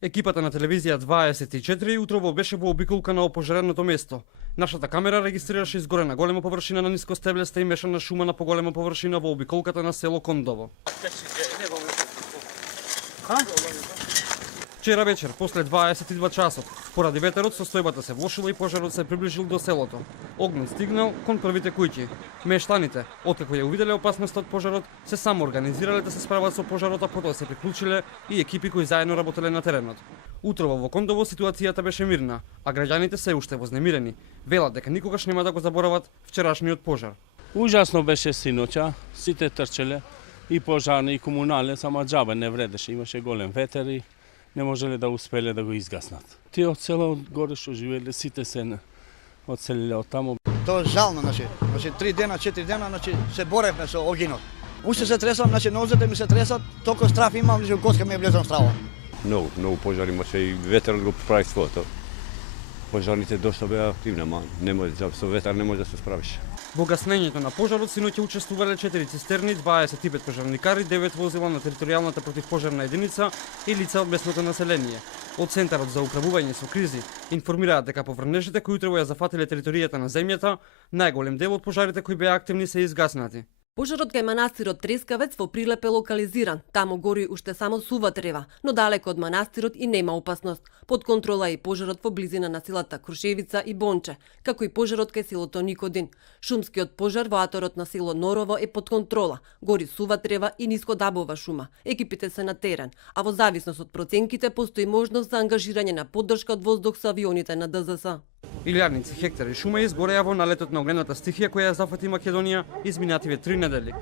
Екипата на телевизија 24 утрово беше во обиколка на опожареното место. Нашата камера регистрираше изгорена голема површина на нискостеблеста и мешана шума на поголема површина во обиколката на село Кондово. Вчера вечер, после 22 часот, поради ветерот, состојбата се влошила и пожарот се приближил до селото. Огнот стигнал кон првите куќи. Мештаните, откако ја увиделе опасноста од пожарот, се само организирале да се справат со пожарот, а потоа се приклучиле и екипи кои заедно работеле на теренот. Утрово во Кондово ситуацијата беше мирна, а граѓаните се уште вознемирени. Велат дека никогаш нема да го заборават вчерашниот пожар. Ужасно беше синоќа, сите трчеле, и пожарни, и комунални, само џабе не вредеше, имаше голем ветер и не можеле да успеле да го изгаснат. Тие од село горе што живееле, сите се одселиле од таму. Тоа е жално, 3 дена, 4 дена, се боревме со огинот. Уште се тресам, нозете ми се тресат, толку страф имам, коска ми е влезам страва. Многу пожари имаше и ветерот го прави своето. Пожарните доста беа активни, ама со ветер не може да се справиш. Во гаснењето на пожарот синоќа учествувале 4 цистерни, 25 пожарникари, 9 возила на територијалната противпожарна единица и лица од местното население. Од Центарот за управување со кризи информираат дека поврнежите кои утрово ја зафатиле територијата на земјата, најголем дел од пожарите кои беа активни се изгаснати. Пожарот кај манастирот Трескавец во Прилеп е локализиран. Таму гори уште само сува трева, но далеко од манастирот и нема опасност. Под контрола е и пожарот во близина на селата Крушевица и Бонче, како и пожарот кај селото Никодин. Шумскиот пожар во аторот на село Норово е под контрола. Гори сува трева и нискодабова шума. Екипите се на терен, а во зависност од проценките постои можност за ангажирање на поддршка од воздух со авионите на ДЗС. Илјадници хектари шума изгореа во налетот на огнената стихија која ја зафати Македонија изминативе 3 недели.